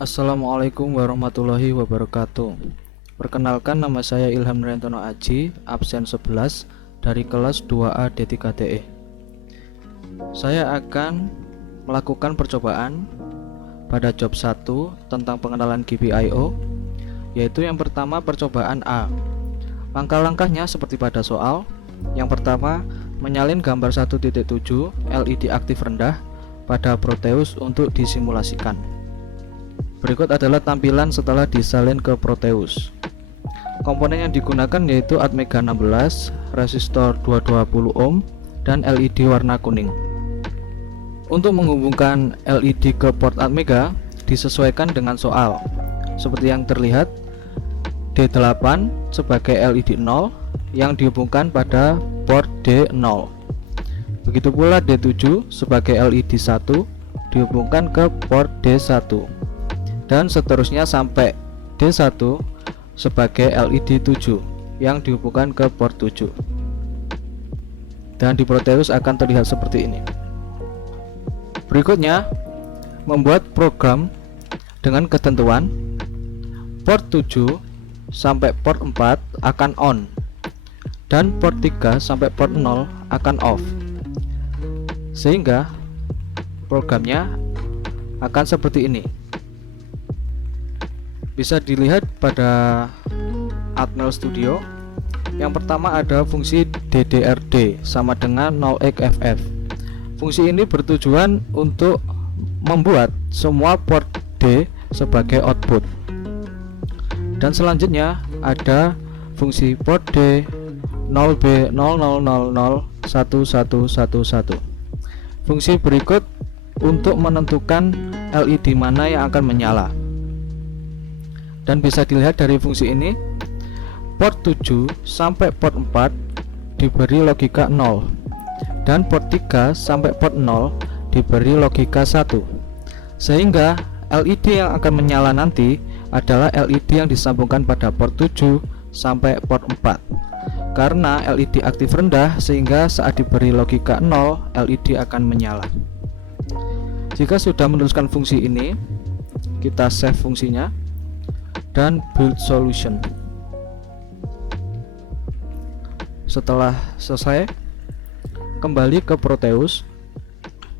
Assalamualaikum warahmatullahi wabarakatuh. Perkenalkan, nama saya Ilham Rentono Aji, absen 11 dari kelas 2A D3DE. Saya akan melakukan percobaan pada job 1 tentang pengenalan GPIO, yaitu yang pertama percobaan A. Langkah-langkahnya seperti pada soal. Yang pertama, menyalin gambar 1.7 LED aktif rendah pada Proteus untuk disimulasikan. Berikut adalah tampilan setelah disalin ke Proteus. Komponen yang digunakan yaitu Atmega 16, resistor 220 ohm, dan LED warna kuning. Untuk menghubungkan LED ke port Atmega disesuaikan dengan soal. Seperti yang terlihat, D8 sebagai LED 0 yang dihubungkan pada port D0. Begitu pula D7 sebagai LED 1 dihubungkan ke port D1. Dan seterusnya sampai D1 sebagai LED 7 yang dihubungkan ke port 7. Dan di Proteus akan terlihat seperti ini. Berikutnya, membuat program dengan ketentuan port 7 sampai port 4 akan on dan port 3 sampai port 0 akan off, sehingga programnya akan seperti ini. Bisa dilihat pada Atmel Studio. Yang pertama ada fungsi DDRD sama dengan 0xFF. Fungsi ini bertujuan untuk membuat semua port D sebagai output. Dan selanjutnya ada fungsi port D 0B00001111. Fungsi berikut untuk menentukan LED mana yang akan menyala. Dan bisa dilihat dari fungsi ini, port 7 sampai port 4 diberi logika 0 dan port 3 sampai port 0 diberi logika 1, sehingga LED yang akan menyala nanti adalah LED yang disambungkan pada port 7 sampai port 4. Karena LED aktif rendah, sehingga saat diberi logika 0 LED akan menyala. Jika sudah meneruskan fungsi ini, kita save fungsinya dan build solution. Setelah selesai, kembali ke Proteus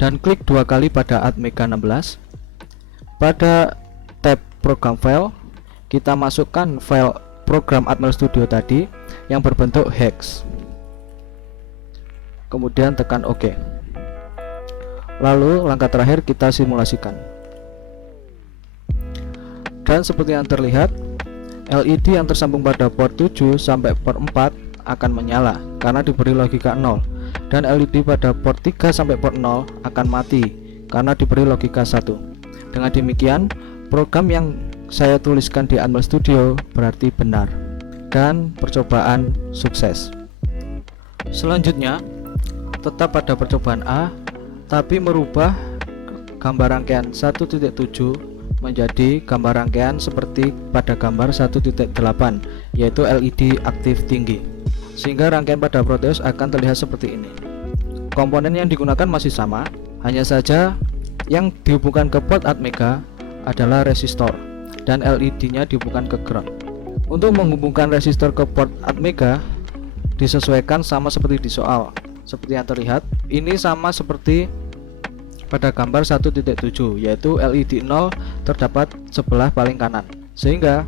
dan klik dua kali pada Atmega 16. Pada tab program file, kita masukkan file program Atmel Studio tadi yang berbentuk hex. Kemudian tekan OK. Lalu langkah terakhir kita simulasikan. Dan seperti yang terlihat, LED yang tersambung pada port 7 sampai port 4 akan menyala karena diberi logika 0, dan LED pada port 3 sampai port 0 akan mati karena diberi logika 1. Dengan demikian, program yang saya tuliskan di Atmel Studio berarti benar dan percobaan sukses. Selanjutnya, tetap pada percobaan A, tapi merubah gambar rangkaian 1.7 menjadi gambar rangkaian seperti pada gambar 1.8, yaitu LED aktif tinggi, sehingga rangkaian pada Proteus akan terlihat seperti ini. Komponen yang digunakan masih sama, hanya saja yang dihubungkan ke port Atmega adalah resistor dan LED nya dihubungkan ke ground. Untuk menghubungkan resistor ke port Atmega disesuaikan sama seperti di soal. Seperti yang terlihat, ini sama seperti pada gambar 1.7, yaitu LED 0 terdapat sebelah paling kanan, sehingga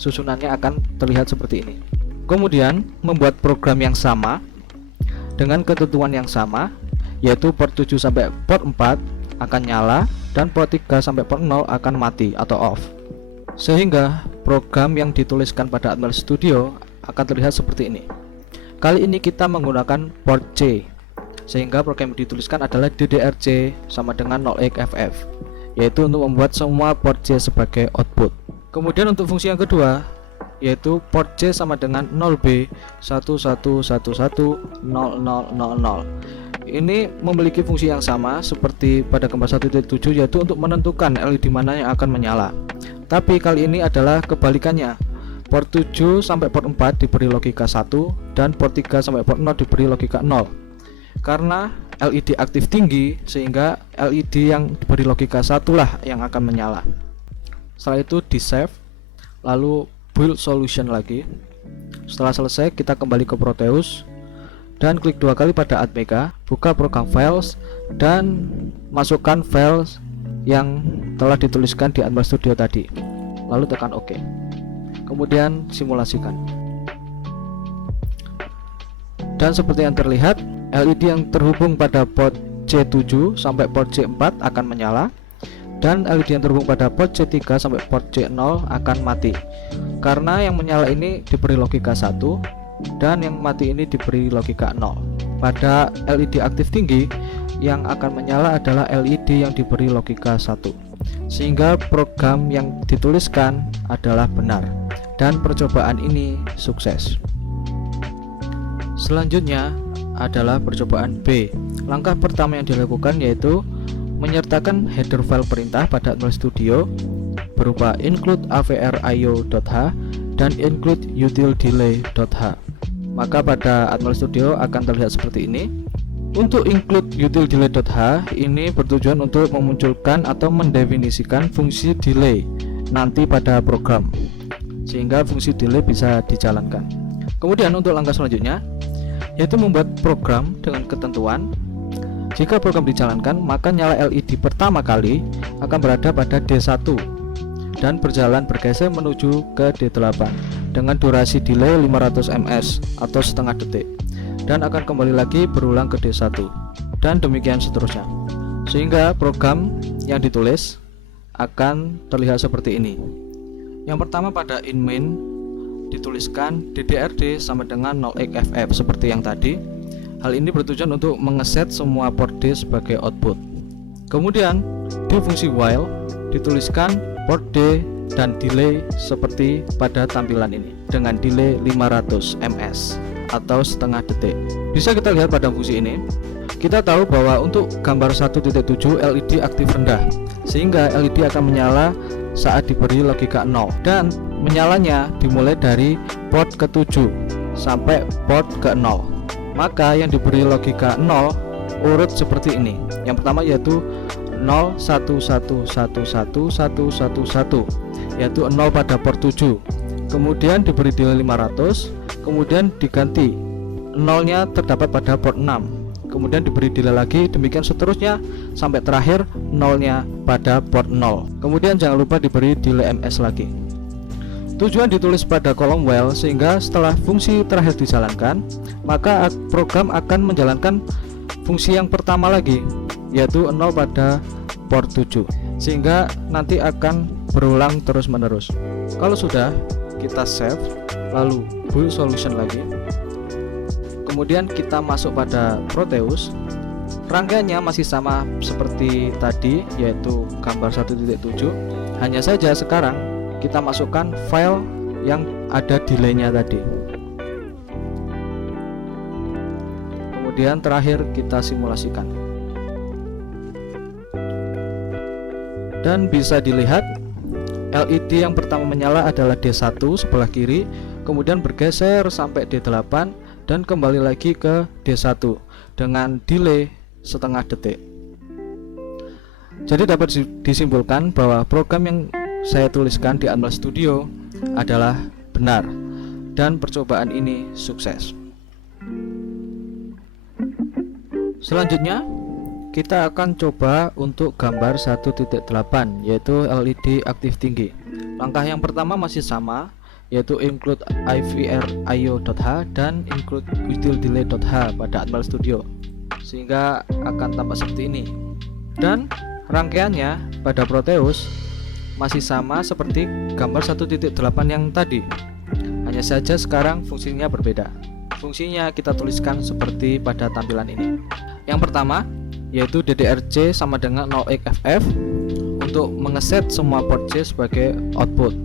susunannya akan terlihat seperti ini. Kemudian membuat program yang sama dengan ketentuan yang sama, yaitu port 7 sampai port 4 akan nyala dan port 3 sampai port 0 akan mati atau off, sehingga program yang dituliskan pada Atmel Studio akan terlihat seperti ini. Kali ini kita menggunakan port C, sehingga program yang dituliskan adalah DDRC sama dengan 0xFF, yaitu untuk membuat semua port C sebagai output. Kemudian untuk fungsi yang kedua, yaitu port C sama dengan 0B11110000. Ini memiliki fungsi yang sama seperti pada gambar 1.7, yaitu untuk menentukan LED mana yang akan menyala. Tapi kali ini adalah kebalikannya. Port 7 sampai port 4 diberi logika 1 dan port 3 sampai port 0 diberi logika 0. Karena LED aktif tinggi, sehingga LED yang diberi logika 1 lah yang akan menyala. setelah itu di save, lalu build solution lagi. Setelah selesai kita kembali ke Proteus dan klik 2 kali pada Admega, buka program files dan masukkan files yang telah dituliskan di Unbound Studio tadi, lalu tekan OK. Kemudian simulasikan. Dan seperti yang terlihat, LED yang terhubung pada port C7 sampai port C4 akan menyala, dan LED yang terhubung pada port C3 sampai port C0 akan mati. Karena yang menyala ini diberi logika 1 dan yang mati ini diberi logika 0. Pada LED aktif tinggi, yang akan menyala adalah LED yang diberi logika 1, sehingga program yang dituliskan adalah benar dan percobaan ini sukses. Selanjutnya adalah percobaan B. Langkah pertama yang dilakukan yaitu menyertakan header file perintah pada Unbound Studio berupa include avr.io.h dan include util.delay.h. Maka pada Unbound Studio akan terlihat seperti ini. Untuk include util.delay.h ini bertujuan untuk memunculkan atau mendefinisikan fungsi delay nanti pada program, sehingga fungsi delay bisa dijalankan. Kemudian untuk langkah selanjutnya yaitu membuat program dengan ketentuan jika program dijalankan maka nyala LED pertama kali akan berada pada D1 dan berjalan bergeser menuju ke D8 dengan durasi delay 500 ms atau setengah detik, dan akan kembali lagi berulang ke D1 dan demikian seterusnya, sehingga program yang ditulis akan terlihat seperti ini. Yang pertama pada in main dituliskan DDRD sama dengan 0xFF seperti yang tadi. Hal ini bertujuan untuk mengeset semua port D sebagai output. Kemudian di fungsi while dituliskan port D dan delay seperti pada tampilan ini dengan delay 500 ms atau setengah detik. Bisa kita lihat pada fungsi ini. Kita tahu bahwa untuk gambar 1.7 LED aktif rendah, sehingga LED akan menyala saat diberi logika 0, dan menyalanya dimulai dari port ke-7 sampai port ke-0. Maka yang diberi logika 0 urut seperti ini. Yang pertama yaitu 011111111, yaitu 0 pada port 7. Kemudian diberi delay 500, kemudian diganti 0-nya terdapat pada port 6. Kemudian diberi delay lagi, demikian seterusnya sampai terakhir 0-nya pada port 0. Kemudian jangan lupa diberi delay ms lagi. Tujuan ditulis pada kolom while sehingga setelah fungsi terakhir dijalankan, maka program akan menjalankan fungsi yang pertama lagi, yaitu 0 pada port 7, sehingga nanti akan berulang terus menerus. Kalau sudah, kita save, lalu build solution lagi. Kemudian kita masuk pada Proteus. Rangkaiannya masih sama seperti tadi, yaitu gambar 1.7. Hanya saja sekarang kita masukkan file yang ada delaynya tadi. Kemudian terakhir kita simulasikan. Dan bisa dilihat LED yang pertama menyala adalah D1 sebelah kiri, kemudian bergeser sampai D8 dan kembali lagi ke D1 dengan delay setengah detik. Jadi dapat disimpulkan bahwa program yang saya tuliskan di Unbound Studio adalah benar dan percobaan ini sukses. Selanjutnya kita akan coba untuk gambar 1.8 yaitu LED aktif tinggi. Langkah yang pertama masih sama, yaitu include avr.io.h dan include util.delay.h pada Unbound Studio, sehingga akan tampak seperti ini. Dan rangkaiannya pada Proteus masih sama seperti gambar 1.8 yang tadi, hanya saja sekarang fungsinya berbeda. Fungsinya kita tuliskan seperti pada tampilan ini. Yang pertama yaitu DDRC sama dengan 0xFF untuk mengeset semua port C sebagai output.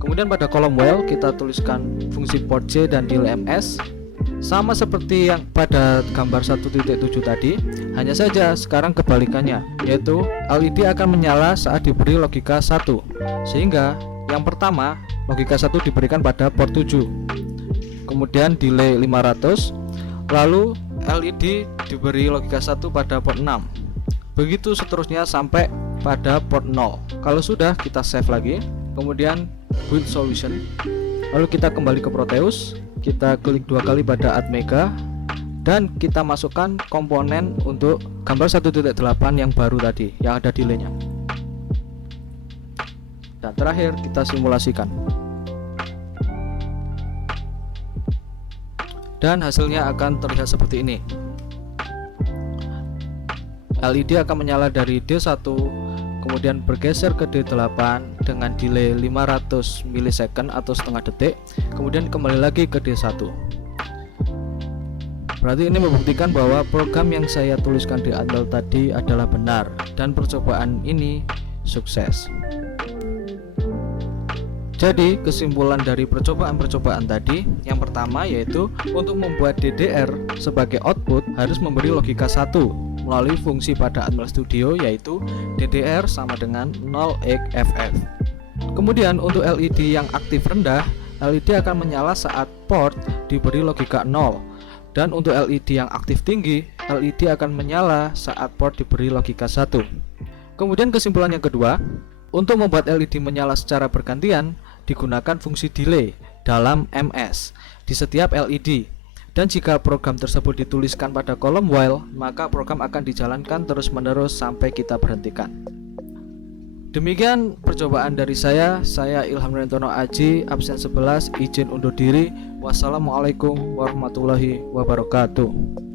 Kemudian pada kolom while kita tuliskan fungsi port C dan delay ms sama seperti yang pada gambar 1.7 tadi, hanya saja sekarang kebalikannya, yaitu LED akan menyala saat diberi logika 1, sehingga yang pertama logika 1 diberikan pada port 7, kemudian delay 500, lalu LED diberi logika 1 pada port 6, begitu seterusnya sampai pada port 0. Kalau sudah, kita save lagi, kemudian build solution, lalu kita kembali ke Proteus, kita klik 2 kali pada Atmega, dan kita masukkan komponen untuk gambar 1.8 yang baru tadi, yang ada delaynya. Dan terakhir kita simulasikan, dan hasilnya akan terlihat seperti ini. LED akan menyala dari D1, kemudian bergeser ke D8 dengan delay 500 milisecond atau setengah detik, kemudian kembali lagi ke D1. Berarti ini membuktikan bahwa program yang saya tuliskan di Unreal tadi adalah benar, dan percobaan ini sukses. Jadi kesimpulan dari percobaan-percobaan tadi, yang pertama yaitu untuk membuat DDR sebagai output harus memberi logika 1 melalui fungsi pada Unreal Studio, yaitu DDR sama dengan 0xFF. Kemudian untuk LED yang aktif rendah, LED akan menyala saat port diberi logika 0, dan untuk LED yang aktif tinggi, LED akan menyala saat port diberi logika 1. Kemudian kesimpulan yang kedua, untuk membuat LED menyala secara bergantian digunakan fungsi delay dalam MS di setiap LED. Dan jika program tersebut dituliskan pada kolom while, maka program akan dijalankan terus-menerus sampai kita berhentikan. Demikian percobaan dari saya Ilham Rentono Aji, absen 11, izin undur diri. Wassalamualaikum warahmatullahi wabarakatuh.